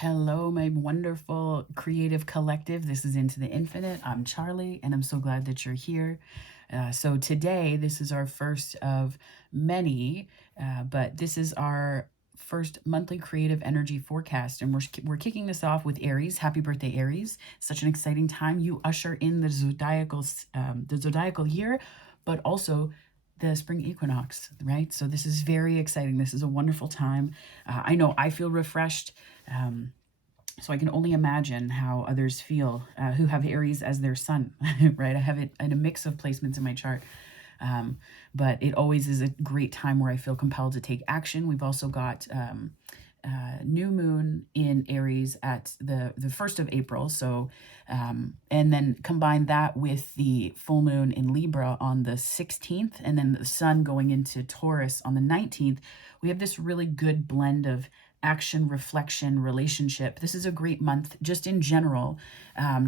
Hello, my wonderful creative collective. This is Into the Infinite. I'm Charlie, and I'm so glad that you're here. So today, this is our first of many, but this is our first monthly creative energy forecast, and we're kicking this off with Aries. Happy birthday, Aries! Such an exciting time. You usher in the zodiacal year, but also the spring equinox, right? So this is very exciting. This is a wonderful time. I know I feel refreshed. Um, so I can only imagine how others feel who have Aries as their sun, right? I have it in a mix of placements in my chart. Um, but it always is a great time where I feel compelled to take action. We've also got new moon in Aries at the 1st of April. So, and then combine that with the full moon in Libra on the 16th, and then the sun going into Taurus on the 19th. We have this really good blend of action, reflection, relationship. This is a great month just in general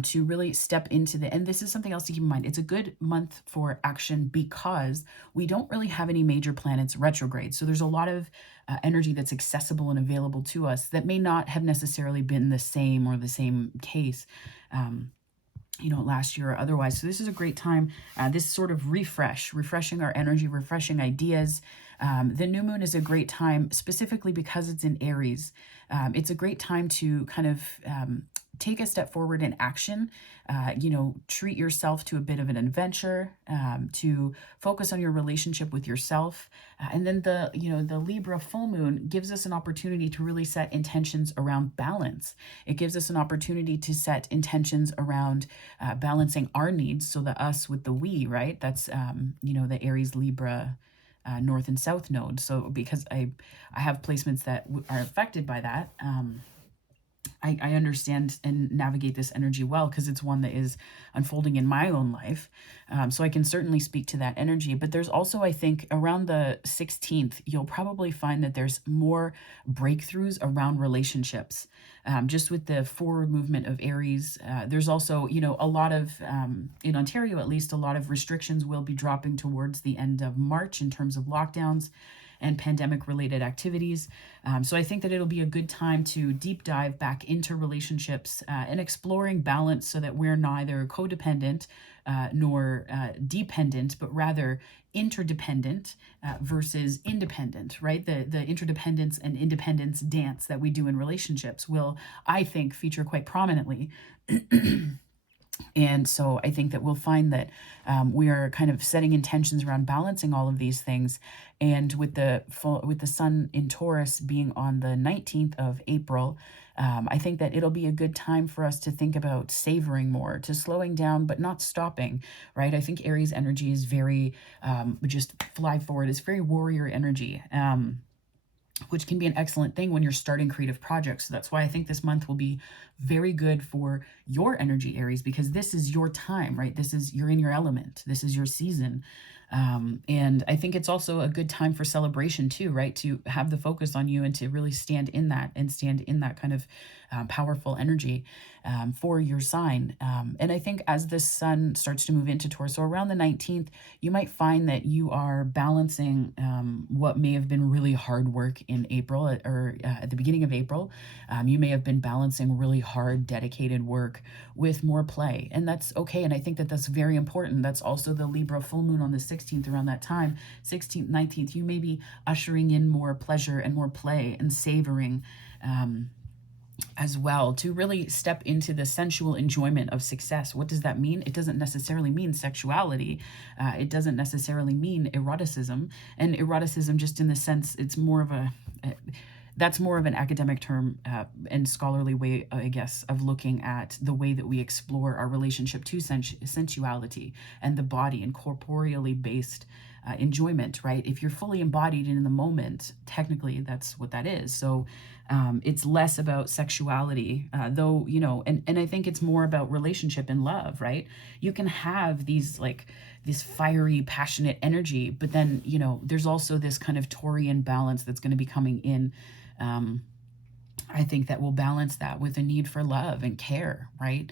to really step into and this is something else to keep in mind. It's a good month for action because we don't really have any major planets retrograde. So there's a lot of energy that's accessible and available to us that may not have necessarily been the same or the same case. Last year or otherwise. So this is a great time, this sort of refreshing our energy, refreshing ideas. The new moon is a great time specifically because it's in Aries. It's a great time to kind of take a step forward in action, treat yourself to a bit of an adventure, to focus on your relationship with yourself. And then the Libra full moon gives us an opportunity to really set intentions around balance. It gives us an opportunity to set intentions around balancing our needs. So the us with the we, right? That's, the Aries Libra North and South node. So because I have placements that are affected by that, I understand and navigate this energy well because it's one that is unfolding in my own life. So I can certainly speak to that energy. But there's also, I think, around the 16th, you'll probably find that there's more breakthroughs around relationships. Just with the forward movement of Aries, there's also, a lot of, in Ontario at least, a lot of restrictions will be dropping towards the end of March in terms of lockdowns and pandemic related activities. So I think that it'll be a good time to deep dive back into relationships and exploring balance so that we're neither codependent nor dependent, but rather interdependent versus independent, right? The interdependence and independence dance that we do in relationships will, I think, feature quite prominently. And so I think that we'll find that we are kind of setting intentions around balancing all of these things. And with the sun in Taurus being on the 19th of April, I think that it'll be a good time for us to think about savoring more, to slowing down, but not stopping, right? I think Aries energy is very just fly forward. It's very warrior energy. Which can be an excellent thing when you're starting creative projects. So that's why I think this month will be very good for your energy, Aries, because this is your time, right? You're in your element. This is your season. And I think it's also a good time for celebration too, right? To have the focus on you and to really stand in that kind of powerful energy for your sign. And I think as the sun starts to move into Taurus, so around the 19th, you might find that you are balancing what may have been really hard work in April or at the beginning of April. You may have been balancing really hard, dedicated work with more play. And that's okay. And I think that that's very important. That's also the Libra full moon on the 16th around that time, 16th, 19th. You may be ushering in more pleasure and more play and savoring as well, to really step into the sensual enjoyment of success. What does that mean? It doesn't necessarily mean sexuality. It doesn't necessarily mean eroticism. And eroticism, just in the sense, it's more of that's more of an academic term and scholarly way, I guess, of looking at the way that we explore our relationship to sensuality and the body and corporeally based enjoyment, right? If you're fully embodied in the moment, technically that's what that is. So it's less about sexuality, though, and I think it's more about relationship and love, right? You can have this fiery, passionate energy, but then, there's also this kind of Taurian balance that's going to be coming in. I think that will balance that with a need for love and care, right?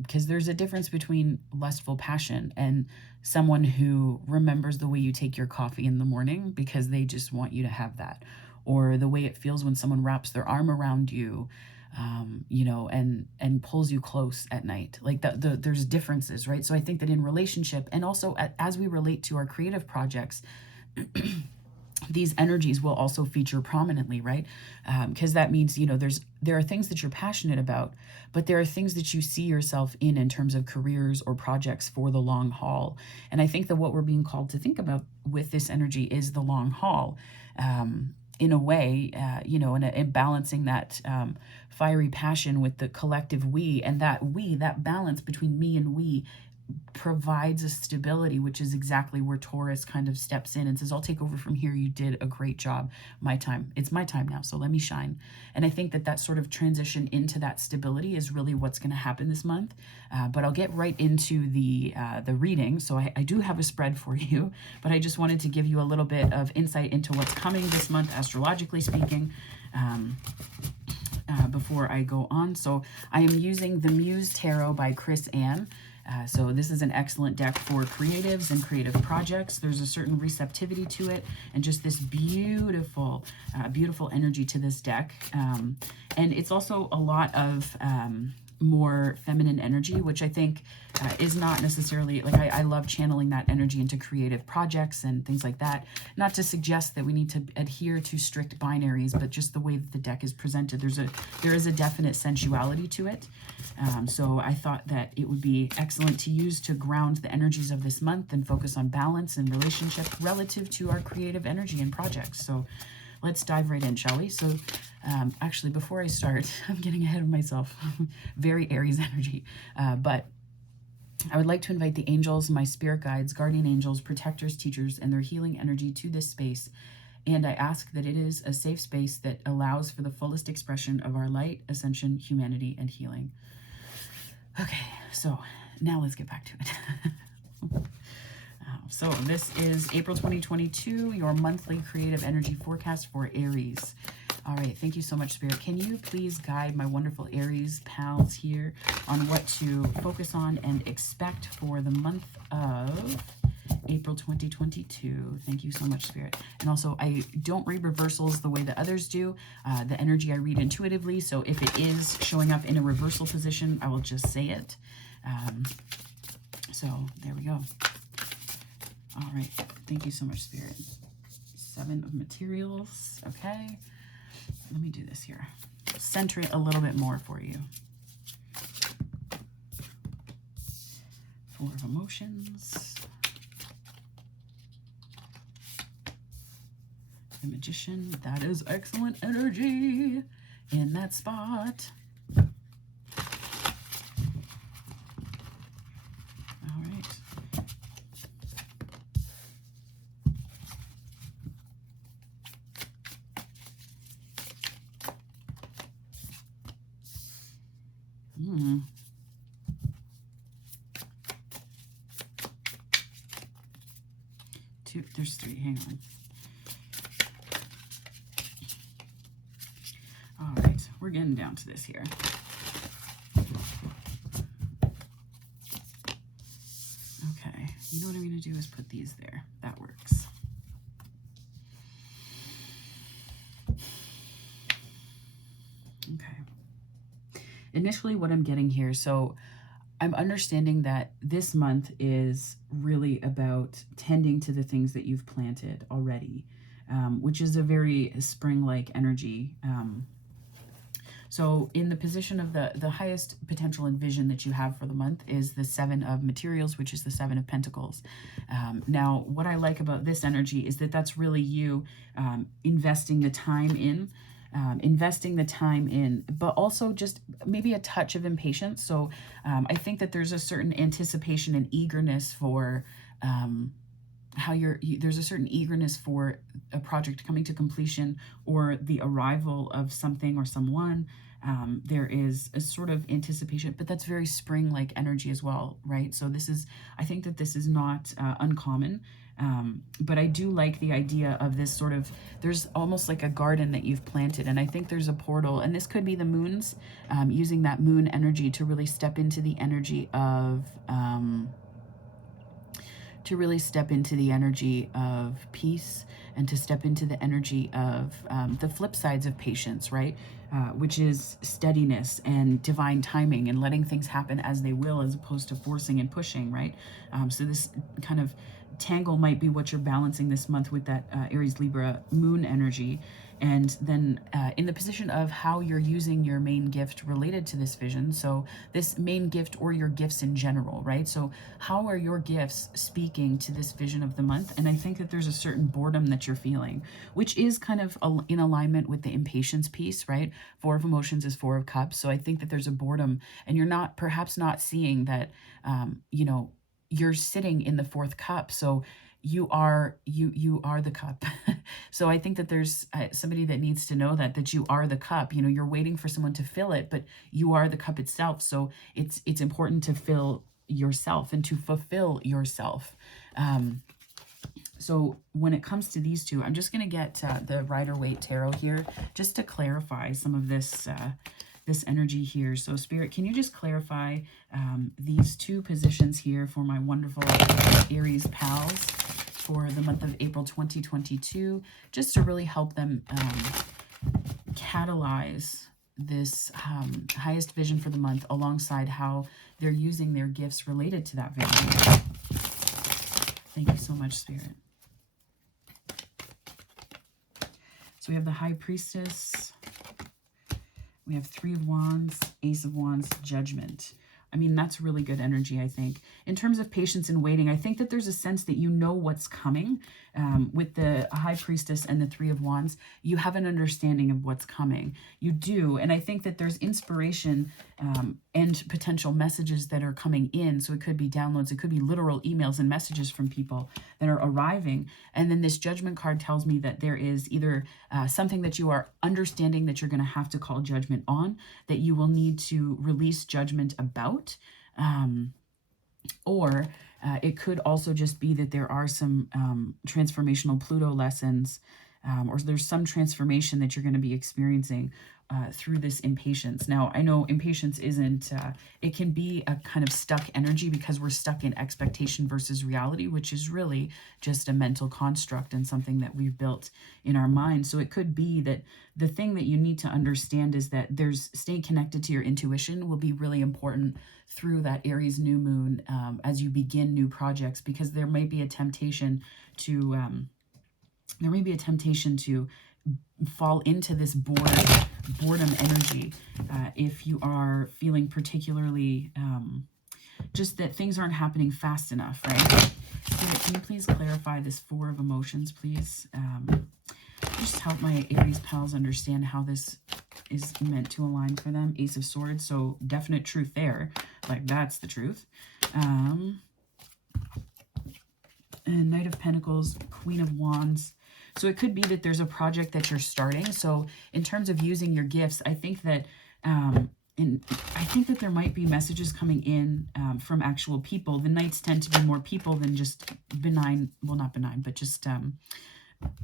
Because there's a difference between lustful passion and someone who remembers the way you take your coffee in the morning because they just want you to have that. or the way it feels when someone wraps their arm around you, you know, and pulls you close at night. Like there's differences, right? So I think that in relationship, and also as we relate to our creative projects, these energies will also feature prominently, right? Because that means, you know, there are things that you're passionate about, but there are things that you see yourself in terms of careers or projects for the long haul. And I think that what we're being called to think about with this energy is the long haul. In a way, you know, and balancing that fiery passion with the collective we, and that balance between me and we provides a stability, which is exactly where Taurus kind of steps in and says, I'll take over from here. You did a great job. My time. It's my time now, so let me shine. And I think that that sort of transition into that stability is really what's going to happen this month. But I'll get right into the reading. So I do have a spread for you, but I just wanted to give you a little bit of insight into what's coming this month, astrologically speaking. Before I go on. So I am using the Muse Tarot by Chris Ann. So this is an excellent deck for creatives and creative projects. There's a certain receptivity to it and just this beautiful, beautiful energy to this deck. And it's also a lot of more feminine energy, which I think is not necessarily, like I love channeling that energy into creative projects and things like that. Not to suggest that we need to adhere to strict binaries, but just the way that the deck is presented, there is a definite sensuality to it. So I thought that it would be excellent to use to ground the energies of this month and focus on balance and relationship relative to our creative energy and projects. So let's dive right in, shall we? So actually, before I start, I'm getting ahead of myself. Very Aries energy. But I would like to invite the angels, my spirit guides, guardian angels, protectors, teachers, and their healing energy to this space. And I ask that it is a safe space that allows for the fullest expression of our light, ascension, humanity, and healing. Okay, so now let's get back to it. So this is April 2022, your monthly creative energy forecast for Aries. All right, thank you so much, Spirit. Can you please guide my wonderful Aries pals here on what to focus on and expect for the month of April 2022? Thank you so much, Spirit. And also, I don't read reversals the way that others do. The energy I read intuitively, so if it is showing up in a reversal position, I will just say it. So there we go. All right, thank you so much, Spirit. 7 of materials, okay. Let me do this here. Center it a little bit more for you. 4 of emotions. The Magician, that is excellent energy in that spot. All right. There's 3, hang on. All right, we're getting down to this here. Okay, you know what I'm going to do is put these there. That works. Okay. Initially, what I'm getting here, so I'm understanding that this month is really about tending to the things that you've planted already, which is a very spring-like energy. So in the position of the highest potential and vision that you have for the month is the 7 of materials, which is the 7 of pentacles. Now, what I like about this energy is that that's really you investing the time in, but also just maybe a touch of impatience. So I think that there's a certain anticipation and eagerness for there's a certain eagerness for a project coming to completion or the arrival of something or someone. There is a sort of anticipation, but that's very spring-like energy as well, right? So I think that this is not uncommon. But I do like the idea of this sort of, there's almost like a garden that you've planted, and I think there's a portal, and this could be the moons, using that moon energy to really step into the energy of to really step into the energy of peace and to step into the energy of the flip sides of patience, right? Which is steadiness and divine timing and letting things happen as they will, as opposed to forcing and pushing, right? So this kind of tangle might be what you're balancing this month with that Aries Libra moon energy. And then in the position of how you're using your main gift related to this vision. So this main gift or your gifts in general, right? So how are your gifts speaking to this vision of the month? And I think that there's a certain boredom that you're feeling, which is kind of in alignment with the impatience piece, right? Four of Emotions is Four of Cups. So I think that there's a boredom, and you're perhaps not seeing that, you're sitting in the fourth cup. So you are the cup. So I think that there's somebody that needs to know that you are the cup. You're waiting for someone to fill it, but you are the cup itself. So it's important to fill yourself and to fulfill yourself. So when it comes to these two, I'm just going to get the Rider-Waite Tarot here just to clarify some of this this energy here. So Spirit, can you just clarify these two positions here for my wonderful Aries pals for the month of April 2022, just to really help them catalyze this highest vision for the month alongside how they're using their gifts related to that vision. Thank you so much, Spirit. So we have the High Priestess. We have Three of Wands, Ace of Wands, Judgment. I mean, that's really good energy, I think. In terms of patience and waiting, I think that there's a sense that you know what's coming. With the High Priestess and the Three of Wands, you have an understanding of what's coming. You do. And I think that there's inspiration and potential messages that are coming in. So it could be downloads, it could be literal emails and messages from people that are arriving. And then this Judgment card tells me that there is either something that you are understanding that you're going to have to call judgment on, that you will need to release judgment about, or it could also just be that there are some transformational Pluto lessons, or there's some transformation that you're going to be experiencing through this impatience. Now, I know impatience isn't, it can be a kind of stuck energy because we're stuck in expectation versus reality, which is really just a mental construct and something that we've built in our mind. So it could be that the thing that you need to understand is that staying connected to your intuition will be really important through that Aries new moon as you begin new projects, because there might be a temptation to fall into this boredom energy if you are feeling particularly just that things aren't happening fast enough, right? Spirit, can you please clarify this Four of Emotions, please? Just help my Aries pals understand how this is meant to align for them. Ace of Swords, so definite truth there. Like, that's the truth. And Knight of Pentacles, Queen of Wands. So it could be that there's a project that you're starting. So in terms of using your gifts, I think that there might be messages coming in from actual people. The Knights tend to be more people than just benign, well, not benign, but just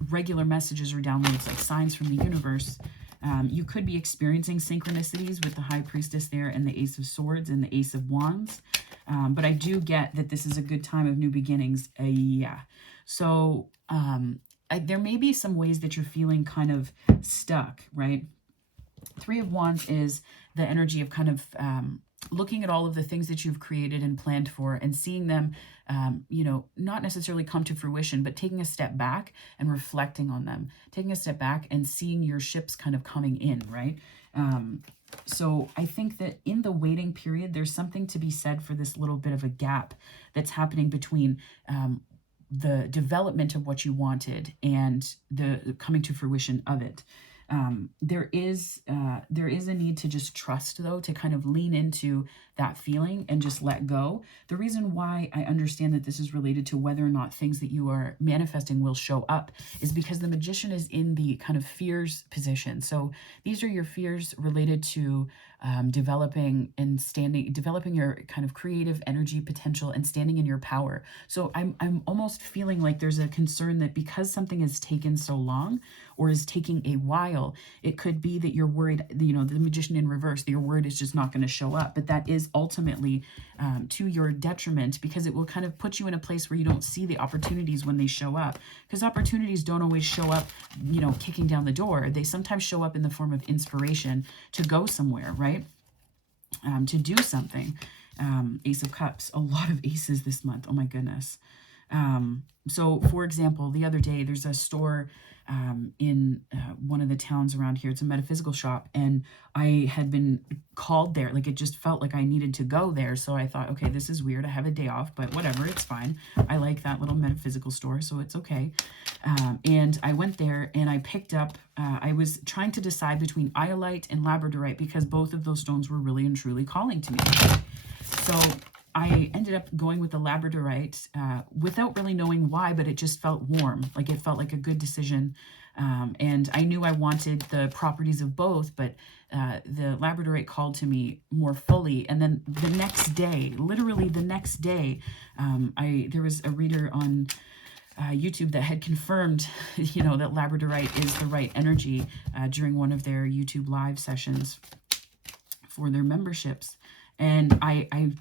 regular messages or downloads, like signs from the universe. You could be experiencing synchronicities with the High Priestess there and the Ace of Swords and the Ace of Wands. But I do get that this is a good time of new beginnings. Yeah. So there may be some ways that you're feeling kind of stuck, right? Three of Wands is the energy of kind of looking at all of the things that you've created and planned for and seeing them, not necessarily come to fruition, but taking a step back and reflecting on them, taking a step back and seeing your ships kind of coming in, right? So I think that in the waiting period, there's something to be said for this little bit of a gap that's happening between the development of what you wanted and the coming to fruition of it. There is a need to just trust, though, to kind of lean into that feeling and just let go. The reason why I understand that this is related to whether or not things that you are manifesting will show up is because the Magician is in the kind of fears position. So these are your fears related to developing your kind of creative energy potential and standing in your power. So I'm almost feeling like there's a concern that because something has taken so long, or is taking a while. It could be that you're worried, you know, the Magician in reverse, that your word is just not going to show up. But that is ultimately to your detriment, because it will kind of put you in a place where you don't see the opportunities when they show up. Because opportunities don't always show up, you know, kicking down the door. They sometimes show up in the form of inspiration to go somewhere, right? To do something. Ace of Cups, a lot of aces this month. Oh my goodness. So for example, the other day, there's a store in one of the towns around here. It's a metaphysical shop, and I had been called there. Like, it just felt like I needed to go there. So I thought, okay, this is weird. I have a day off, but whatever, it's fine. I like that little metaphysical store, so it's okay. And I went there and I picked up, I was trying to decide between iolite and labradorite, because both of those stones were really and truly calling to me. So I ended up going with the labradorite without really knowing why, but it just felt warm. Like, it felt like a good decision. And I knew I wanted the properties of both, but the labradorite called to me more fully. And then the next day, literally the next day, there was a reader on YouTube that had confirmed, you know, that labradorite is the right energy during one of their YouTube live sessions for their memberships. And I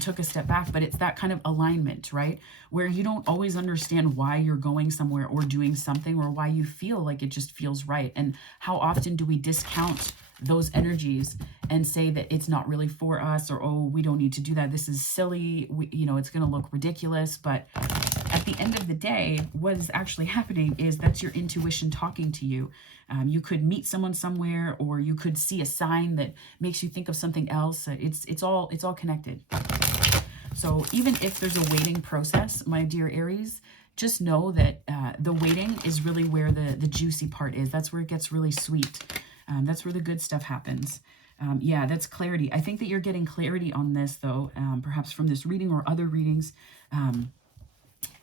took a step back, but it's that kind of alignment, right? Where you don't always understand why you're going somewhere or doing something, or why you feel like it just feels right. And how often do we discount those energies and say that it's not really for us, or, oh, we don't need to do that. This is silly. You know, it's going to look ridiculous. But at the end of the day, what is actually happening is that's your intuition talking to you. You could meet someone somewhere, or you could see a sign that makes you think of something else. It's all connected. So even if there's a waiting process, my dear Aries, just know that the waiting is really where the juicy part is. That's where it gets really sweet. That's where the good stuff happens. Yeah, that's clarity. I think that you're getting clarity on this, though, perhaps from this reading or other readings,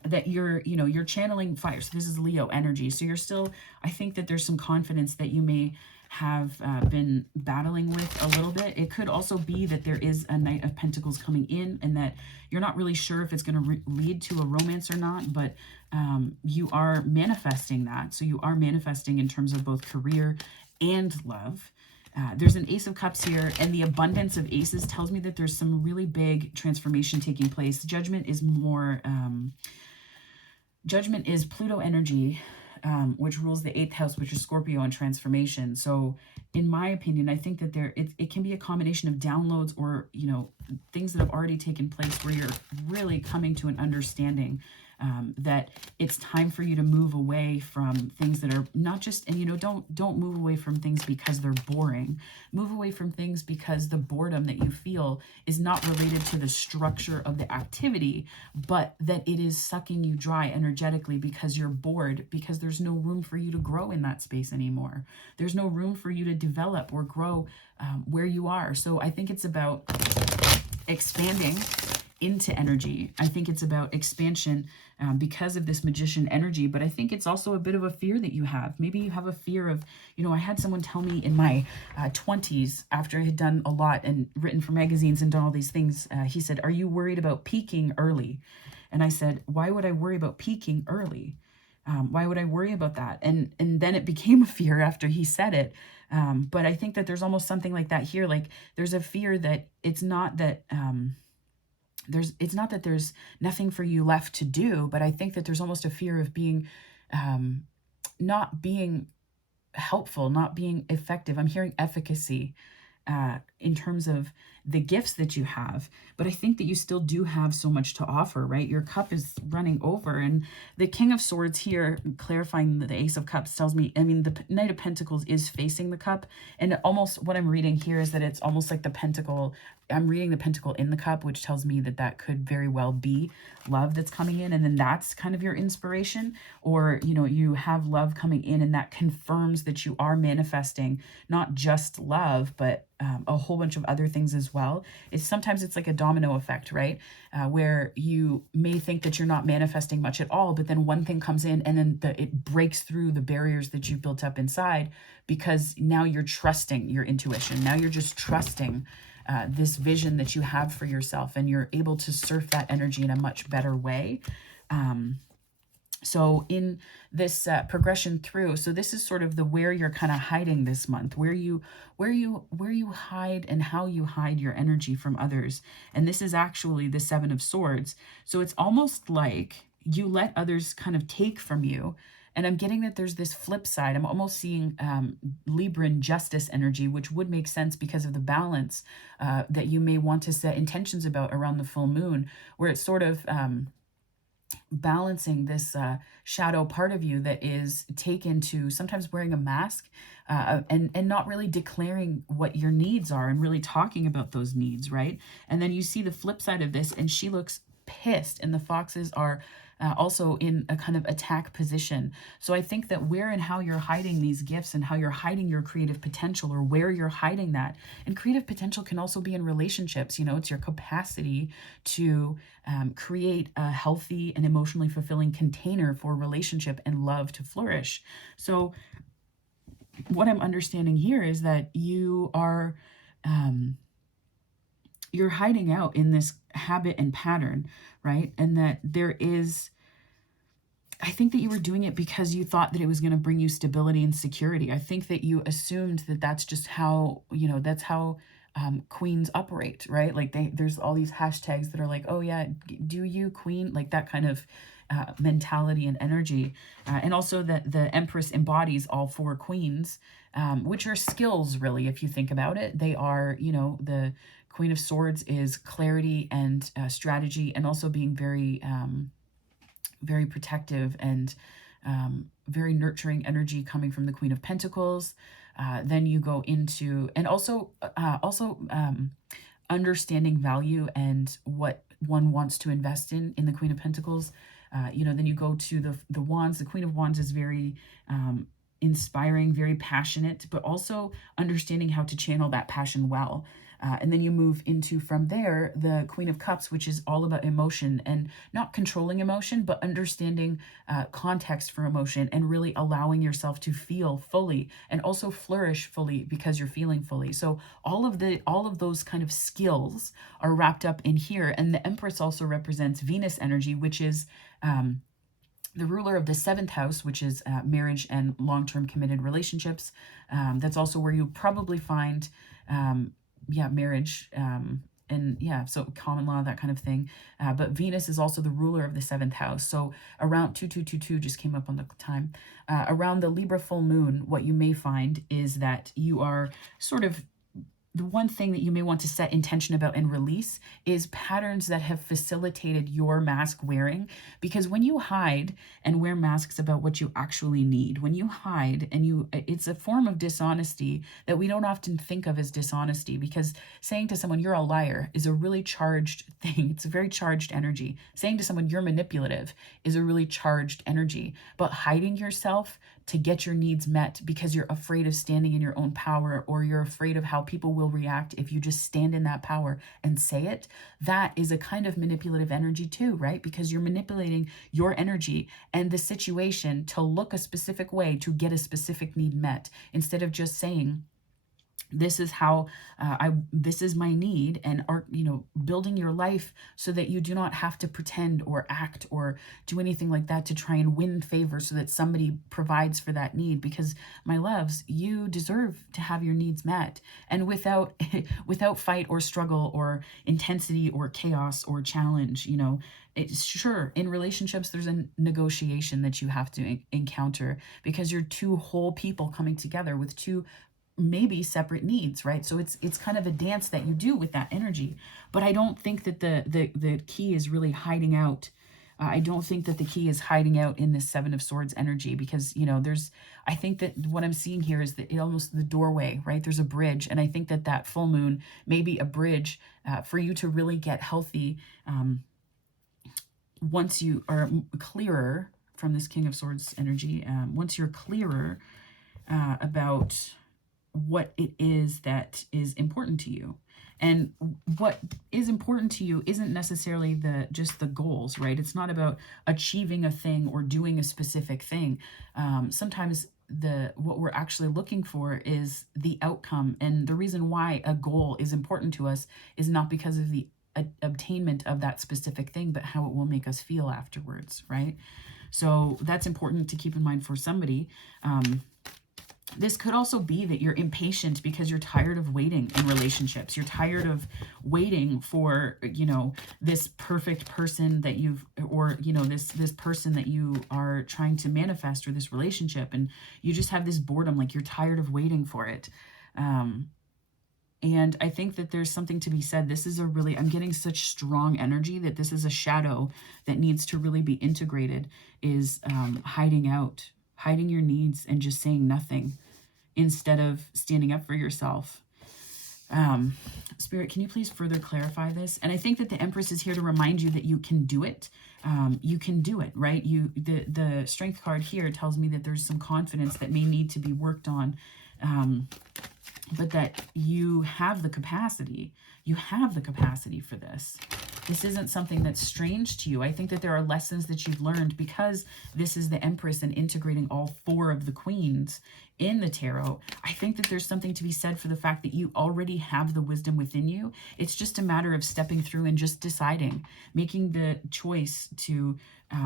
that you're channeling fire. So this is Leo energy. So you're still, I think that there's some confidence that you may have been battling with a little bit. It could also be that there is a Knight of Pentacles coming in, and that you're not really sure if it's going to lead to a romance or not, but you are manifesting that. So you are manifesting in terms of both career and love. There's an Ace of Cups here, and the abundance of aces tells me that there's some really big transformation taking place. Judgment is more, Judgment is Pluto energy, which rules the 8th house, which is Scorpio and transformation. So in my opinion, I think that it can be a combination of downloads, or, you know, things that have already taken place where you're really coming to an understanding that it's time for you to move away from things that are not just, and, you know, don't move away from things because they're boring. Move away from things because the boredom that you feel is not related to the structure of the activity, but that it is sucking you dry energetically because you're bored, because there's no room for you to grow in that space anymore. There's no room for you to develop or grow where you are. So I think it's about expanding into energy. I think it's about expansion because of this Magician energy, but I think it's also a bit of a fear that you have. Maybe you have a fear of, you know, I had someone tell me in my 20s, after I had done a lot and written for magazines and done all these things, he said, "Are you worried about peaking early?" And I said, "Why would I worry about peaking early? Why would I worry about that?" And then it became a fear after he said it. But I think that there's almost something like that here. Like, there's a fear that it's not that there's nothing for you left to do, but I think that there's almost a fear of being, not being helpful, not being effective. I'm hearing efficacy in terms of the gifts that you have, but I think that you still do have so much to offer, right? Your cup is running over, and the King of Swords here, clarifying the Ace of Cups, tells me, I mean, the Knight of Pentacles is facing the cup, and almost what I'm reading here is that it's almost like the pentacle. I'm reading the pentacle in the cup, which tells me that that could very well be love that's coming in, and then that's kind of your inspiration, or, you know, you have love coming in, and that confirms that you are manifesting not just love, but a whole bunch of other things as well. Sometimes it's like a domino effect, right? Where you may think that you're not manifesting much at all, but then one thing comes in, and then it breaks through the barriers that you've built up inside, because now you're trusting your intuition. Now you're just trusting this vision that you have for yourself, and you're able to surf that energy in a much better way. So in this progression through, so this is sort of the where you're kind of hiding this month, where you hide and how you hide your energy from others. And this is actually the Seven of Swords. So it's almost like you let others kind of take from you. And I'm getting that there's this flip side. I'm almost seeing Libran justice energy, which would make sense because of the balance that you may want to set intentions about around the full moon, where it's sort of balancing this shadow part of you that is taken to sometimes wearing a mask, and not really declaring what your needs are and really talking about those needs, right? And then you see the flip side of this, and she looks pissed, and the foxes are also in a kind of attack position. So I think that where and how you're hiding these gifts and how you're hiding your creative potential, or where you're hiding that. And creative potential can also be in relationships. It's your capacity to create a healthy and emotionally fulfilling container for relationship and love to flourish. So what I'm understanding here is that you're hiding out in this habit and pattern, right? And that I think that you were doing it because you thought that it was going to bring you stability and security. I think that you assumed that that's just how, that's how queens operate, right? Like there's all these hashtags that are like, oh yeah, do you queen? Like that kind of mentality and energy. And also that the Empress embodies all four queens, which are skills, really, if you think about it. They are, the Queen of Swords is clarity and strategy, and also being very protective and very nurturing energy coming from the Queen of Pentacles. Then you go into, and also understanding value and what one wants to invest in the Queen of Pentacles. Then you go to the Wands. The Queen of Wands is very inspiring, very passionate, but also understanding how to channel that passion well. And then you move into, from there, the Queen of Cups, which is all about emotion, and not controlling emotion, but understanding context for emotion, and really allowing yourself to feel fully and also flourish fully because you're feeling fully. So all of those kind of skills are wrapped up in here. And the Empress also represents Venus energy, which is the ruler of the seventh house, which is marriage and long-term committed relationships. That's also where you probably find marriage, and so common law, that kind of thing. But Venus is also the ruler of the seventh house. So around 2222 just came up on the time. Around the Libra full moon, what you may find is that you are sort of, the one thing that you may want to set intention about and release is patterns that have facilitated your mask wearing. Because when you hide and wear masks about what you actually need, when you hide and it's a form of dishonesty that we don't often think of as dishonesty, because saying to someone you're a liar is a really charged thing. It's a very charged energy. Saying to someone you're manipulative is a really charged energy. But hiding yourself to get your needs met because you're afraid of standing in your own power, or you're afraid of how people will react if you just stand in that power and say it, that is a kind of manipulative energy too, right? Because you're manipulating your energy and the situation to look a specific way to get a specific need met, instead of just saying, this is how this is my need, and are building your life so that you do not have to pretend or act or do anything like that to try and win favor so that somebody provides for that need. Because my loves, you deserve to have your needs met, and without without fight or struggle or intensity or chaos or challenge. It's sure, in relationships there's a negotiation that you have to encounter, because you're two whole people coming together with two maybe separate needs, right? So it's kind of a dance that you do with that energy. But I don't think that the key is really hiding out. I don't think that the key is hiding out in this Seven of Swords energy, because I think that what I'm seeing here is that it almost the doorway, right? There's a bridge, and I think that that full moon may be a bridge for you to really get healthy once you are clearer from this King of Swords energy. Once you're clearer about what it is that is important to you. And what is important to you isn't necessarily just the goals, right? It's not about achieving a thing or doing a specific thing. Sometimes what we're actually looking for is the outcome. And the reason why a goal is important to us is not because of the obtainment of that specific thing, but how it will make us feel afterwards, right? So that's important to keep in mind for somebody. This could also be that you're impatient because you're tired of waiting in relationships. You're tired of waiting for, this perfect person that you've, or, this person that you are trying to manifest, or this relationship. And you just have this boredom, like you're tired of waiting for it. And I think that there's something to be said. This is I'm getting such strong energy that this is a shadow that needs to really be integrated, is hiding out, hiding your needs and just saying nothing instead of standing up for yourself. Spirit, can you please further clarify this? And I think that the Empress is here to remind you that you can do it. You can do it, right? The Strength card here tells me that there's some confidence that may need to be worked on, but that you have the capacity. You have the capacity for this. This isn't something that's strange to you. I think that there are lessons that you've learned, because this is the Empress and integrating all 4 of the queens in the tarot. I think that there's something to be said for the fact that you already have the wisdom within you. It's just a matter of stepping through and just deciding, making the choice to,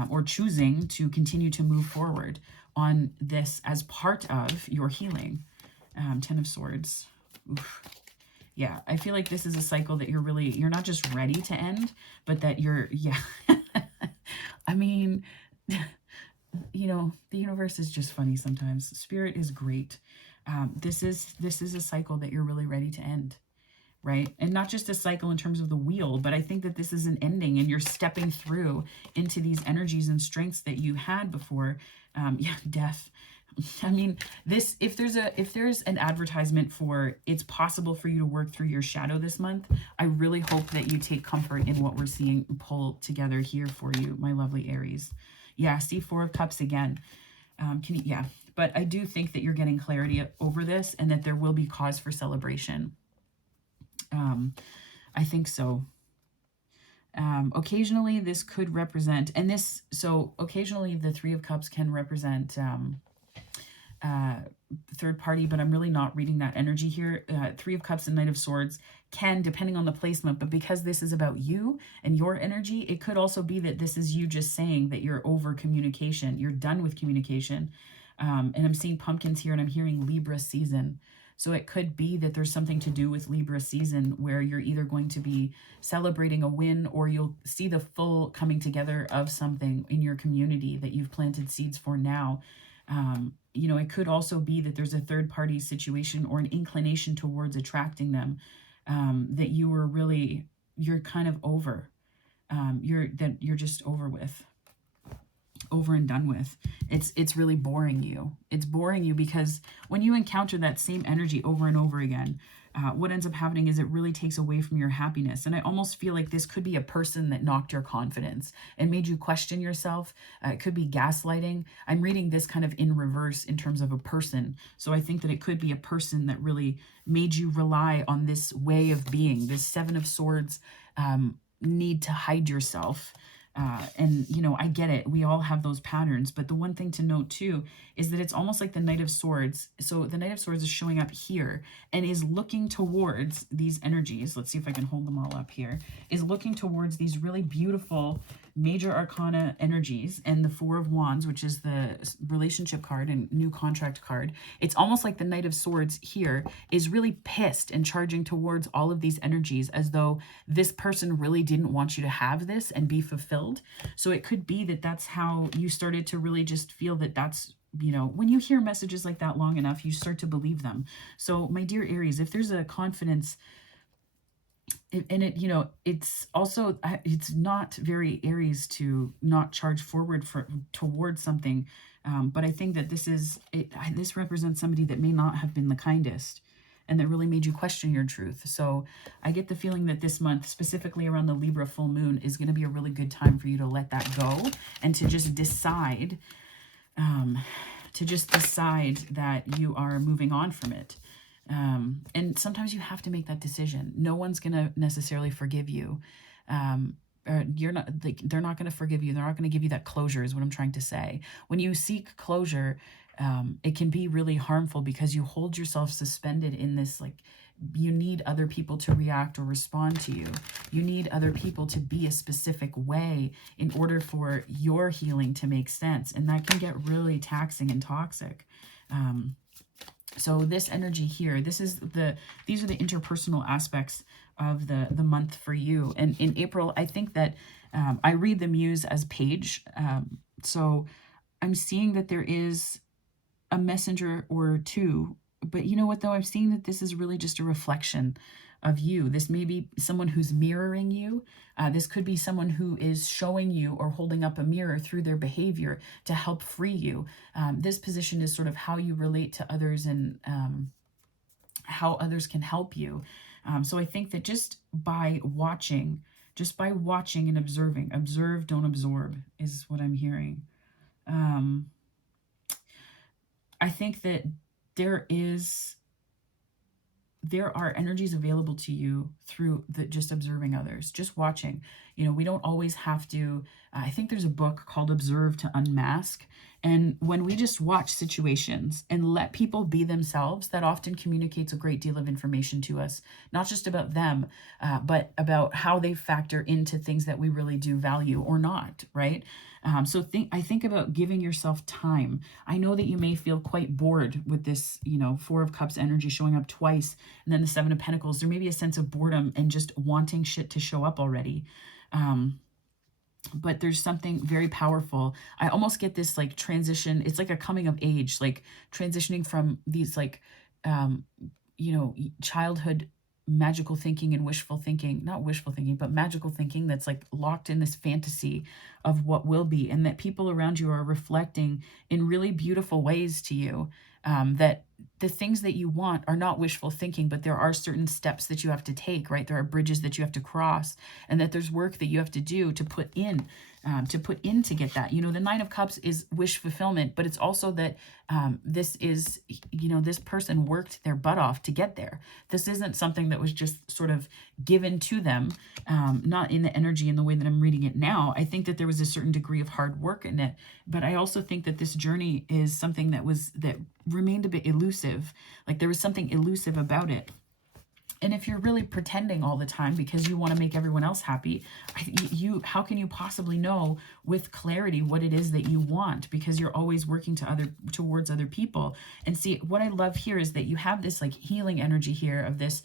or choosing to continue to move forward on this as part of your healing. 10 of Swords. Oof. Yeah, I feel like this is a cycle that you're not just ready to end, but that yeah. I mean, the universe is just funny sometimes. Spirit is great. This is a cycle that you're really ready to end, right? And not just a cycle in terms of the wheel, but I think that this is an ending, and you're stepping through into these energies and strengths that you had before. Yeah, death. I mean, if there's an advertisement for it's possible for you to work through your shadow this month, I really hope that you take comfort in what we're seeing pull together here for you, my lovely Aries. Yeah, see 4 of Cups again. Yeah, but I do think that you're getting clarity over this, and that there will be cause for celebration. I think so. Occasionally this could represent, occasionally the 3 of Cups can represent third party, but I'm really not reading that energy here. 3 of Cups and Knight of Swords can, depending on the placement, but because this is about you and your energy, it could also be that this is you just saying that you're over communication, you're done with communication. And I'm seeing pumpkins here, and I'm hearing Libra season. So it could be that there's something to do with Libra season, where you're either going to be celebrating a win, or you'll see the full coming together of something in your community that you've planted seeds for now. It could also be that there's a third party situation or an inclination towards attracting them, that you're kind of over, you're just over and done with. It's really boring you. It's boring you because when you encounter that same energy over and over again, what ends up happening is it really takes away from your happiness. And I almost feel like this could be a person that knocked your confidence and made you question yourself. It could be gaslighting. I'm reading this kind of in reverse in terms of a person. So I think that it could be a person that really made you rely on this way of being, this 7 of Swords, need to hide yourself. And I get it. We all have those patterns. But the one thing to note too is that it's almost like the Knight of Swords. So the Knight of Swords is showing up here and is looking towards these energies. Let's see if I can hold them all up here. Is looking towards these really beautiful major arcana energies, and the 4 of Wands, which is the relationship card and new contract card. It's almost like the Knight of Swords here is really pissed and charging towards all of these energies, as though this person really didn't want you to have this and be fulfilled. So it could be that that's how you started to really just feel that that's, when you hear messages like that long enough, you start to believe them. So my dear Aries, if there's a confidence, and it's also, it's not very Aries to not charge forward towards something, but I think that this represents somebody that may not have been the kindest, and that really made you question your truth. So I get the feeling that this month, specifically around the Libra full moon, is going to be a really good time for you to let that go, and to just decide that you are moving on from it. And sometimes you have to make that decision. No one's going to necessarily forgive you. Or they're not going to forgive you. They're not going to give you that closure, is what I'm trying to say. When you seek closure, it can be really harmful, because you hold yourself suspended in this you need other people to react or respond to you. You need other people to be a specific way in order for your healing to make sense. And that can get really taxing and toxic. So this energy here, these are the interpersonal aspects of the month for you. And in April, I think that I read the muse as page. So I'm seeing that there is a messenger or two, but you know what though? I'm seeing that this is really just a reflection of you. This may be someone who's mirroring you. This could be someone who is showing you or holding up a mirror through their behavior to help free you. This position is sort of how you relate to others and how others can help you. So I think that just by watching and observing, observe, don't absorb, is what I'm hearing. I think that there are energies available to you through just observing others, just watching. You know, we don't always have to, I think there's a book called Observe to Unmask. And when we just watch situations and let people be themselves, that often communicates a great deal of information to us, not just about them, but about how they factor into things that we really do value or not, right? So I think about giving yourself time. I know that you may feel quite bored with this, you know, Four of Cups energy showing up twice, and then the Seven of Pentacles. There may be a sense of boredom and just wanting shit to show up already. But there's something very powerful. I almost get this like transition. It's like a coming of age, like transitioning from these like, you know, childhood magical thinking and wishful thinking, not wishful thinking, but magical thinking that's like locked in this fantasy of what will be, and that people around you are reflecting in really beautiful ways to you, that the things that you want are not wishful thinking, but there are certain steps that you have to take, right? There are bridges that you have to cross, and that there's work that you have to do to put in to get that. You know, the Nine of Cups is wish fulfillment, but it's also that this is, you know, this person worked their butt off to get there. This isn't something that was just sort of given to them, not in the energy in the way that I'm reading it now. I think that there was a certain degree of hard work in it, but I also think that this journey is something that remained a bit elusive. Like there was something elusive about it. And if you're really pretending all the time because you want to make everyone else happy, how can you possibly know with clarity what it is that you want? Because you're always working towards other people. And see, what I love here is that you have this like healing energy here of this,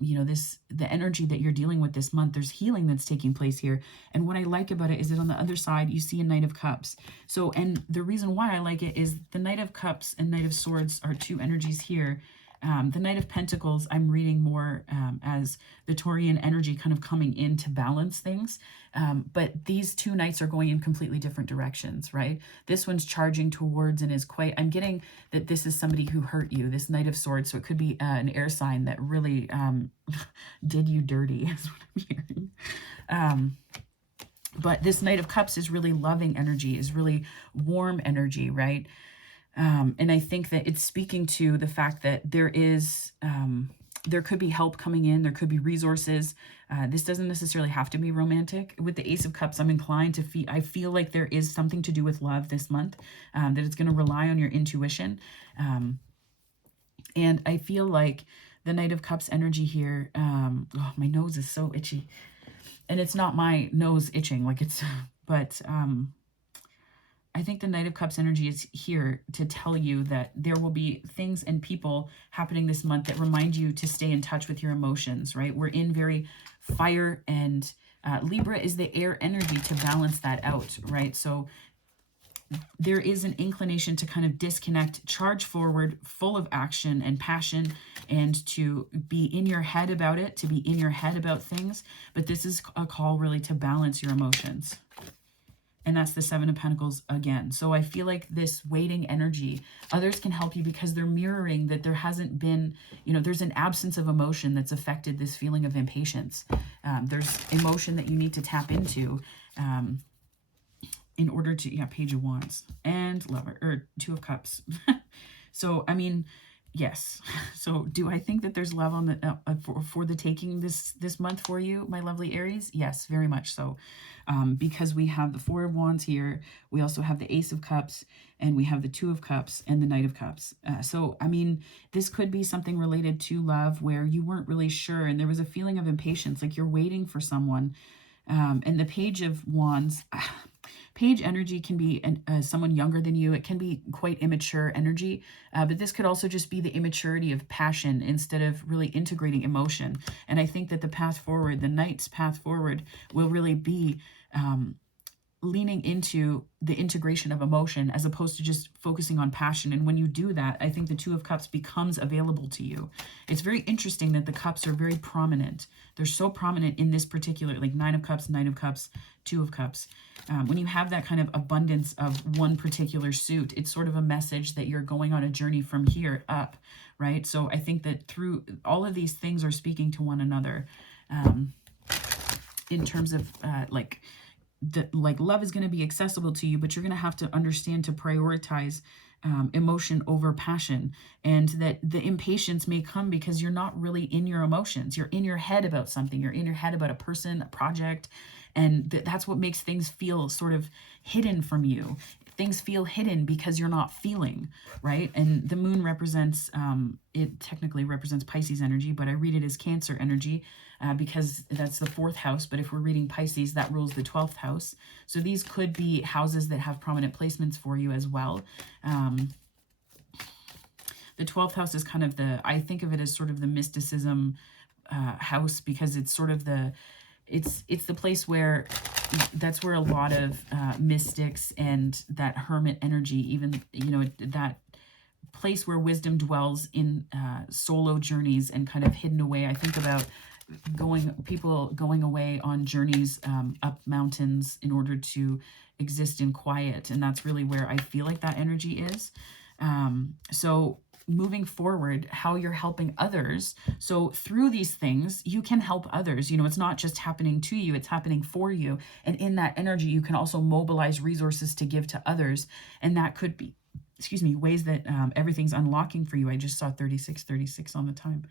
you know, the energy that you're dealing with this month. There's healing that's taking place here. And what I like about it is that on the other side, you see a Knight of Cups. So, and the reason why I like it is the Knight of Cups and Knight of Swords are two energies here. The Knight of Pentacles, I'm reading more as the Taurian energy kind of coming in to balance things. But these two knights are going in completely different directions, right? This one's charging towards and is quite, I'm getting that this is somebody who hurt you, this Knight of Swords. So it could be an air sign that really did you dirty, is what I'm hearing. But this Knight of Cups is really loving energy, is really warm energy, right? And I think that it's speaking to the fact that there could be help coming in. There could be resources. This doesn't necessarily have to be romantic. With the Ace of Cups, I'm inclined to I feel like there is something to do with love this month, that it's going to rely on your intuition. And I feel like the Knight of Cups energy here, oh, my nose is so itchy. And it's not my nose itching, like it's, but I think the Knight of Cups energy is here to tell you that there will be things and people happening this month that remind you to stay in touch with your emotions, right? We're in very fire, and Libra is the air energy to balance that out, right? So there is an inclination to kind of disconnect, charge forward, full of action and passion, and to be in your head about it, to be in your head about things. But this is a call really to balance your emotions. And that's the Seven of Pentacles again. So I feel like this waiting energy, others can help you because they're mirroring that there hasn't been, you know, there's an absence of emotion that's affected this feeling of impatience. There's emotion that you need to tap into in order to, Page of Wands and Lover, or Two of Cups. So, I mean, Yes. So do I think that there's love on the for the taking this month for you, my lovely Aries? Yes, very much so. Because we have the Four of Wands here, we also have the Ace of Cups, and we have the Two of Cups and the Knight of Cups. So, I mean, this could be something related to love where you weren't really sure, and there was a feeling of impatience, like you're waiting for someone. And the Page of Wands, Page energy can be someone younger than you. It can be quite immature energy, but this could also just be the immaturity of passion instead of really integrating emotion. And I think that the path forward, the Knight's path forward, will really be leaning into the integration of emotion as opposed to just focusing on passion. And when you do that, I think the Two of Cups becomes available to you. It's very interesting that the cups are very prominent. They're so prominent in this particular, like Nine of Cups, Knight of Cups, Two of Cups. When you have that kind of abundance of one particular suit, it's sort of a message that you're going on a journey from here up, right? So I think that through all of these things are speaking to one another in terms of like love is going to be accessible to you, but you're going to have to understand to prioritize emotion over passion, and that the impatience may come because you're not really in your emotions. You're in your head about something. You're in your head about a person, a project, and that's what makes things feel sort of hidden from you. Things feel hidden because you're not feeling, right? And the moon represents, it technically represents Pisces energy, but I read it as Cancer energy because that's the 4th house. But if we're reading Pisces, that rules the 12th house. So these could be houses that have prominent placements for you as well. The 12th house is kind of I think of it as sort of the mysticism house, because it's sort of it's the place where that's where a lot of mystics and that hermit energy, even, that place where wisdom dwells in solo journeys and kind of hidden away. I think about people going away on journeys up mountains in order to exist in quiet, and that's really where I feel like that energy is. So moving forward, how you're helping others. So through these things, you can help others. It's not just happening to you, it's happening for you. And in that energy, you can also mobilize resources to give to others. And that could be, ways that everything's unlocking for you. I just saw 36 on the time.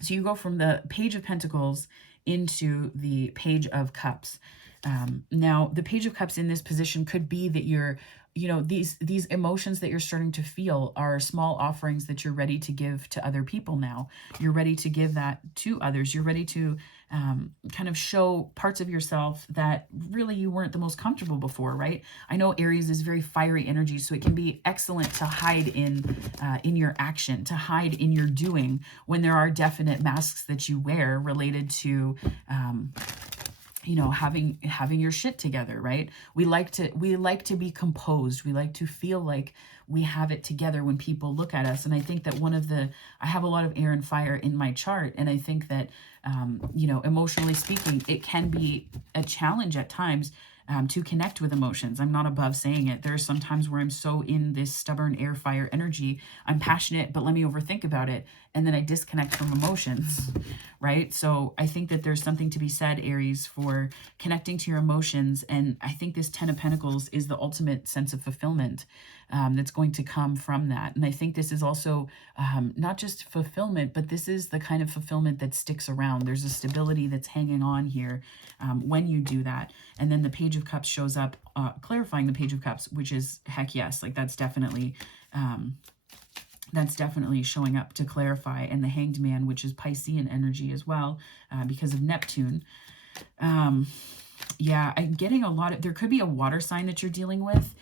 So you go from the Page of Pentacles into the Page of Cups. Now, the Page of Cups in this position could be that you're, these emotions that you're starting to feel are small offerings that you're ready to give to other people now. You're ready to give that to others. You're ready to kind of show parts of yourself that really you weren't the most comfortable before, right? I know Aries is very fiery energy, so it can be excellent to hide in your action, to hide in your doing when there are definite masks that you wear related to having your shit together, right? We like to be composed. We like to feel like we have it together when people look at us. And I think that I have a lot of air and fire in my chart. And I think that, emotionally speaking, it can be a challenge at times to connect with emotions. I'm not above saying it. There are some times where I'm so in this stubborn air fire energy. I'm passionate, but let me overthink about it. And then I disconnect from emotions, right? So I think that there's something to be said, Aries, for connecting to your emotions. And I think this 10 of Pentacles is the ultimate sense of fulfillment that's going to come from that. And I think this is also not just fulfillment, but this is the kind of fulfillment that sticks around. There's a stability that's hanging on here when you do that. And then the Page of Cups shows up, clarifying the Page of Cups, which is heck yes, like that's definitely showing up to clarify. And the Hanged Man, which is Piscean energy as well, because of Neptune. Yeah, I'm getting there could be a water sign that you're dealing with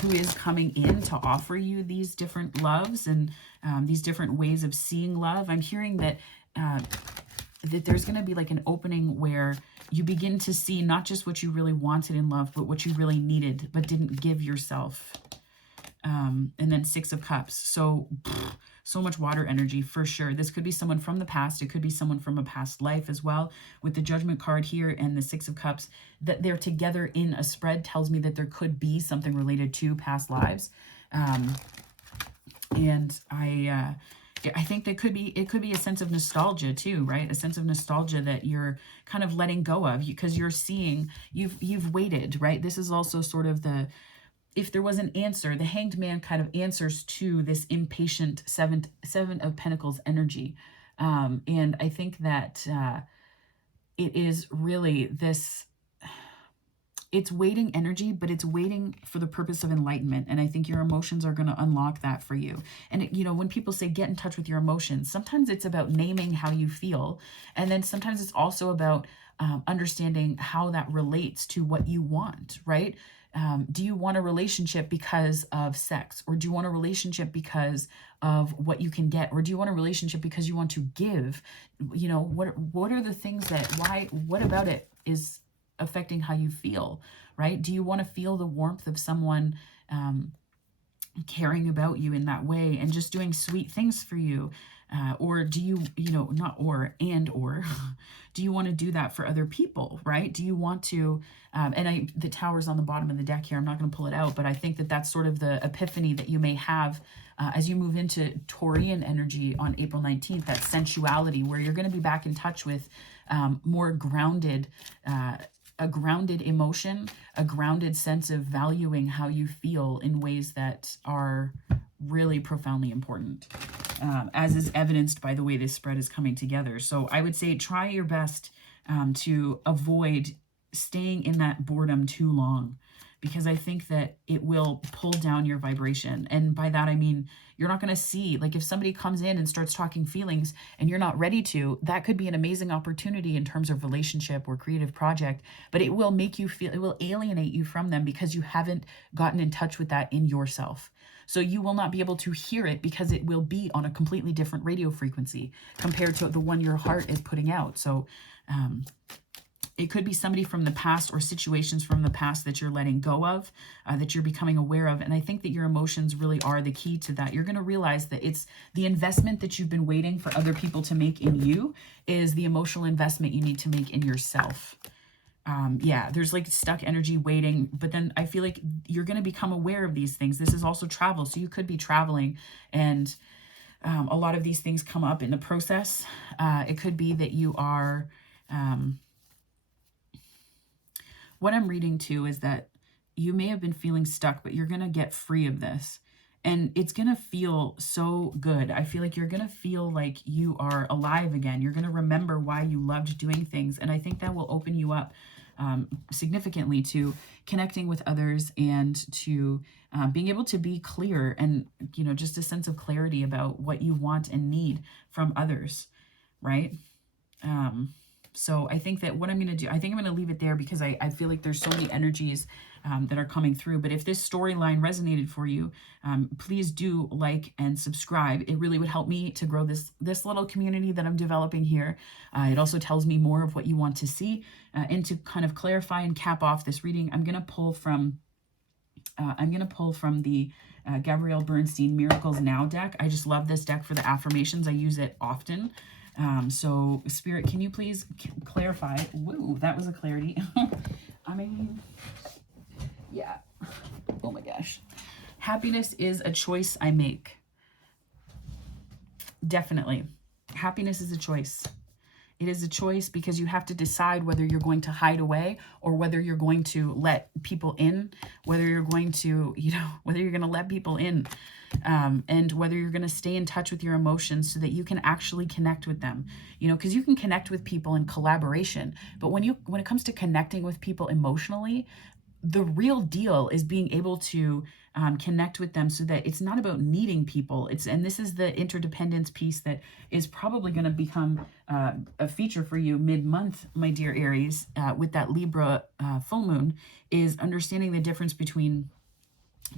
who is coming in to offer you these different loves and these different ways of seeing love. I'm hearing that there's going to be like an opening where you begin to see not just what you really wanted in love, but what you really needed, but didn't give yourself. And then 6 of Cups. So much water energy for sure. This could be someone from the past. It could be someone from a past life as well. With the Judgment card here and the 6 of Cups, that they're together in a spread tells me that there could be something related to past lives. And I think it could be a sense of nostalgia too, right? A sense of nostalgia that you're kind of letting go of because you're seeing you've waited, right? This is also sort of if there was an answer, the Hanged Man kind of answers to this impatient seven of Pentacles energy. And I think that it is really this, it's waiting energy, but it's waiting for the purpose of enlightenment. And I think your emotions are going to unlock that for you. And, you know, when people say get in touch with your emotions, sometimes it's about naming how you feel. And then sometimes it's also about understanding how that relates to what you want, right? Do you want a relationship because of sex? Or do you want a relationship because of what you can get? Or do you want a relationship because you want to give? You know, what are the things that, what about it is affecting how you feel, right? Do you want to feel the warmth of someone caring about you in that way and just doing sweet things for you? Or do you, or do you want to do that for other people, right? Do you want to, the tower's on the bottom of the deck here. I'm not going to pull it out, but I think that that's sort of the epiphany that you may have as you move into Taurian energy on April 19th, that sensuality where you're going to be back in touch with more grounded, a grounded emotion, a grounded sense of valuing how you feel in ways that are really profoundly important, as is evidenced by the way this spread is coming together. So I would say try your best to avoid staying in that boredom too long, because I think that it will pull down your vibration. And by that, I mean, you're not going to see, like if somebody comes in and starts talking feelings and you're not ready to, that could be an amazing opportunity in terms of relationship or creative project, but it will make you feel, it will alienate you from them because you haven't gotten in touch with that in yourself. So you will not be able to hear it because it will be on a completely different radio frequency compared to the one your heart is putting out. So, it could be somebody from the past or situations from the past that you're letting go of, that you're becoming aware of. And I think that your emotions really are the key to that. You're going to realize that it's the investment that you've been waiting for other people to make in you is the emotional investment you need to make in yourself. Yeah, there's like stuck energy waiting, but then I feel like you're going to become aware of these things. This is also travel. So you could be traveling and a lot of these things come up in the process. It could be that you are... what I'm reading too is that you may have been feeling stuck, but you're going to get free of this. And it's going to feel so good. I feel like you're going to feel like you are alive again. You're going to remember why you loved doing things. And I think that will open you up significantly to connecting with others and to being able to be clear and, you know, just a sense of clarity about what you want and need from others, right? So I think that what I'm going to do, I think I'm going to leave it there because I feel like there's so many energies that are coming through. But if this storyline resonated for you, please do like and subscribe. It really would help me to grow this little community that I'm developing here. It also tells me more of what you want to see. And to kind of clarify and cap off this reading, I'm going to pull from the Gabrielle Bernstein Miracles Now deck. I just love this deck for the affirmations. I use it often. So Spirit, can you please clarify? Woo, that was a clarity. I mean, yeah. Oh my gosh. Happiness is a choice I make. Definitely. Happiness is a choice. It is a choice because you have to decide whether you're going to hide away or whether you're going to let people in, whether you're going to, whether you're going to let people in, and whether you're going to stay in touch with your emotions so that you can actually connect with them, because you can connect with people in collaboration. But when it comes to connecting with people emotionally, the real deal is being able to connect with them so that it's not about needing people. And this is the interdependence piece that is probably going to become a feature for you mid-month, my dear Aries, with that Libra full moon, is understanding the difference between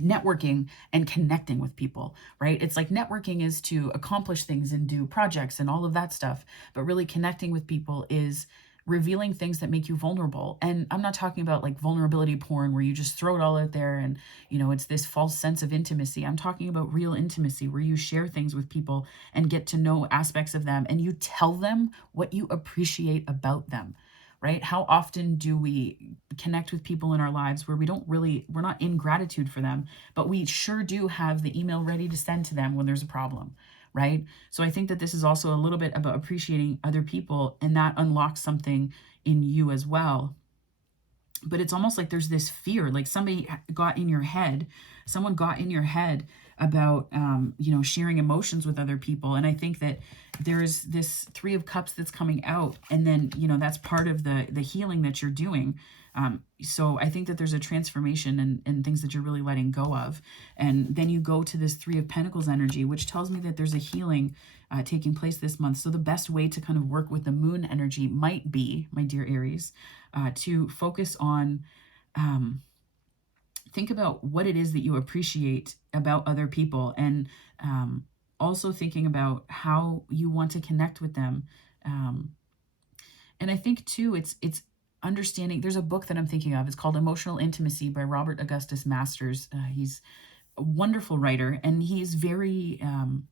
networking and connecting with people, right? It's like networking is to accomplish things and do projects and all of that stuff, but really connecting with people is revealing things that make you vulnerable. And I'm not talking about like vulnerability porn where you just throw it all out there and, it's this false sense of intimacy. I'm talking about real intimacy where you share things with people and get to know aspects of them and you tell them what you appreciate about them, right? How often do we connect with people in our lives where we're not in gratitude for them, but we sure do have the email ready to send to them when there's a problem, right? So I think that this is also a little bit about appreciating other people, and that unlocks something in you as well. but it's almost like there's this fear, like someone got in your head about sharing emotions with other people. And I think that there's this Three of Cups that's coming out, and then that's part of the healing that you're doing. So I think that there's a transformation and things that you're really letting go of. And then you go to this Three of Pentacles energy, which tells me that there's a healing taking place this month. So the best way to kind of work with the moon energy might be, my dear Aries, to focus on, think about what it is that you appreciate about other people, and also thinking about how you want to connect with them. And I think too, it's understanding. There's a book that I'm thinking of. It's called Emotional Intimacy by Robert Augustus Masters. He's a wonderful writer, and he's very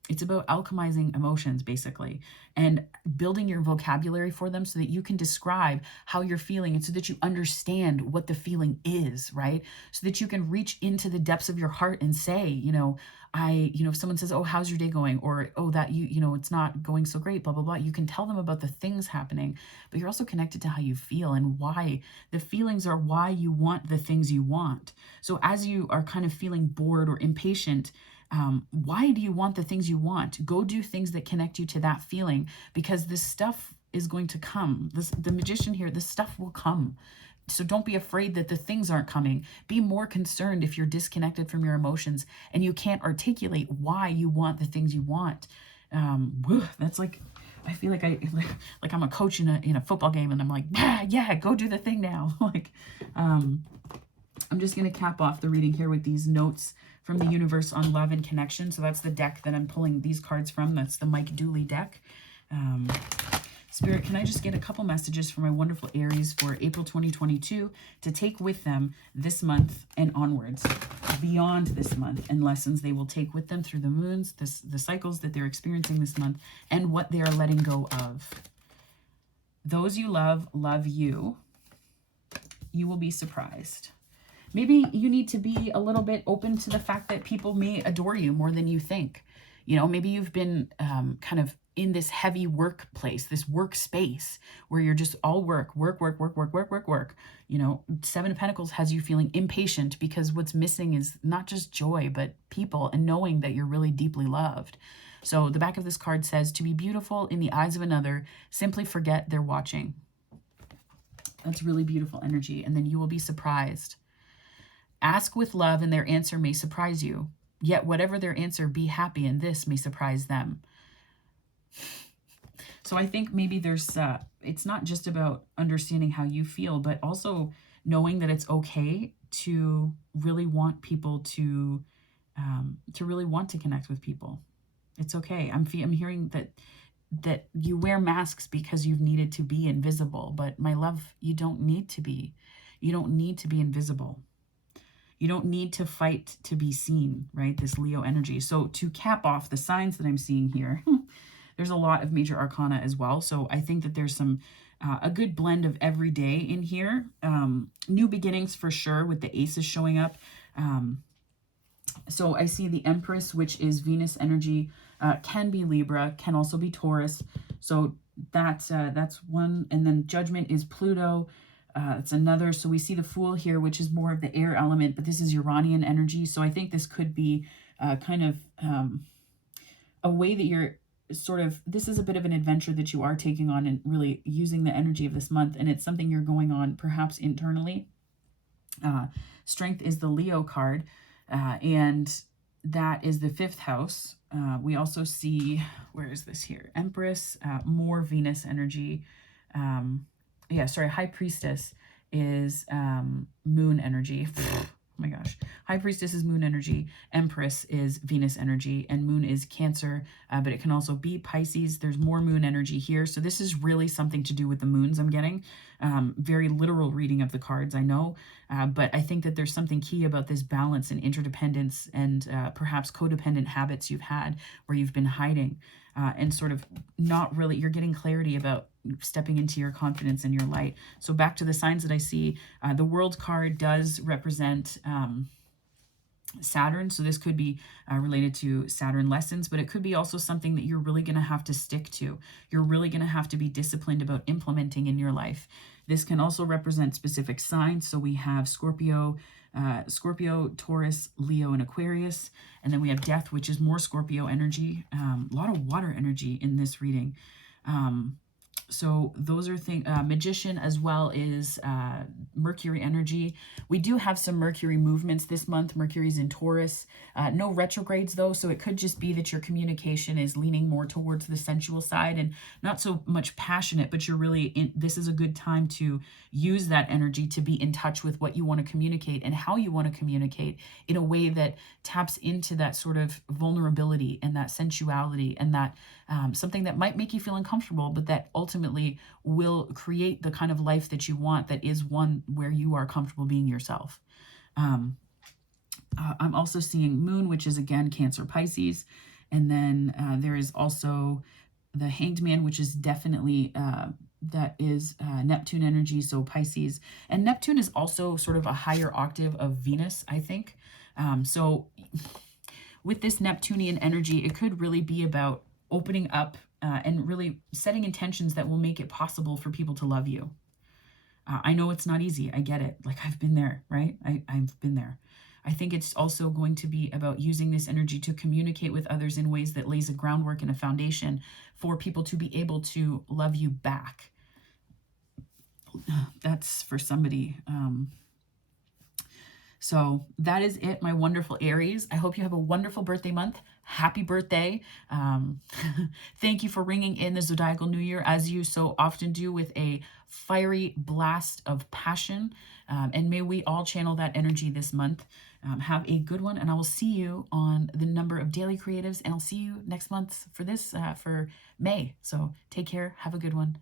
it's about alchemizing emotions, basically, and building your vocabulary for them so that you can describe how you're feeling, and so that you understand what the feeling is, right? So that you can reach into the depths of your heart and say, if someone says, oh, how's your day going? Or, oh, that it's not going so great, blah, blah, blah. You can tell them about the things happening, but you're also connected to how you feel and why. The feelings are why you want the things you want. So as you are kind of feeling bored or impatient, why do you want the things you want? Go do things that connect you to that feeling, because this stuff is going to come. The magician here, this stuff will come. So don't be afraid that the things aren't coming. Be more concerned if you're disconnected from your emotions and you can't articulate why you want the things you want. That's like, I feel like I'm a coach in a football game, and I'm like, yeah, go do the thing now. I'm just going to cap off the reading here with these notes from the universe on love and connection. So that's the deck that I'm pulling these cards from. That's the Mike Dooley deck. Spirit, can I just get a couple messages for my wonderful Aries for April 2022 to take with them this month and onwards, beyond this month, and lessons they will take with them through the moons, the cycles that they're experiencing this month, and what they are letting go of. Those you love you. You will be surprised. Maybe you need to be a little bit open to the fact that people may adore you more than you think. Maybe you've been kind of in this heavy workplace, this workspace where you're just all work. Seven of Pentacles has you feeling impatient because what's missing is not just joy, but people and knowing that you're really deeply loved. So the back of this card says, to be beautiful in the eyes of another, simply forget they're watching. That's really beautiful energy. And then you will be surprised. Ask with love and their answer may surprise you. Yet whatever their answer, be happy, and this may surprise them. So I think maybe there's, it's not just about understanding how you feel, but also knowing that it's okay to really want people to really want to connect with people. It's okay. I'm hearing that you wear masks because you've needed to be invisible, but my love, you don't need to be. You don't need to be invisible. You don't need to fight to be seen, right? This Leo energy. So to cap off the signs that I'm seeing here, there's a lot of major arcana as well. So I think that there's some a good blend of every day in here. New beginnings for sure, with the aces showing up. So I see the Empress, which is Venus energy, can be Libra, can also be Taurus. So that's one. And then Judgment is Pluto. It's another. So we see the Fool here, which is more of the air element, but this is Uranian energy. So I think this could be kind of a way that you're this is a bit of an adventure that you are taking on and really using the energy of this month. And it's something you're going on perhaps internally. Strength is the Leo card, and that is the 5th house. We also see, where is this here? Empress, more Venus energy. High Priestess is moon energy. Oh my gosh. High Priestess is moon energy. Empress is Venus energy. And moon is Cancer, but it can also be Pisces. There's more moon energy here. So this is really something to do with the moons I'm getting. Very literal reading of the cards, I know. But I think that there's something key about this balance and interdependence and perhaps codependent habits you've had where you've been hiding and sort of not really, you're getting clarity about stepping into your confidence and your light. So back to the signs that I see, the World card does represent Saturn. So this could be related to Saturn lessons, but it could be also something that you're really going to have to stick to. You're really going to have to be disciplined about implementing in your life. This can also represent specific signs. So we have Scorpio, Taurus, Leo, and Aquarius. And then we have Death, which is more Scorpio energy. A lot of water energy in this reading. So those are things. Magician as well is Mercury energy. We do have some Mercury movements this month. Mercury's in Taurus. No retrogrades though, so it could just be that your communication is leaning more towards the sensual side and not so much passionate, but you're really in, this is a good time to use that energy to be in touch with what you want to communicate and how you want to communicate in a way that taps into that sort of vulnerability and that sensuality and that something that might make you feel uncomfortable, but that ultimately will create the kind of life that you want, that is one where you are comfortable being yourself. I'm also seeing Moon, which is again Cancer, Pisces. And then there is also the Hanged Man, which is definitely, that is Neptune energy, so Pisces. And Neptune is also sort of a higher octave of Venus, I think. So with this Neptunian energy, it could really be about opening up and really setting intentions that will make it possible for people to love you. I know it's not easy. I get it. Like, I've been there, right? I've been there. I think it's also going to be about using this energy to communicate with others in ways that lays a groundwork and a foundation for people to be able to love you back. That's for somebody. So that is it, my wonderful Aries. I hope you have a wonderful birthday month. Happy birthday. Thank you for ringing in the Zodiacal New Year, as you so often do, with a fiery blast of passion. And may we all channel that energy this month. Have a good one, and I will see you on the number of daily creatives, and I'll see you next month for this, for May. So take care. Have a good one.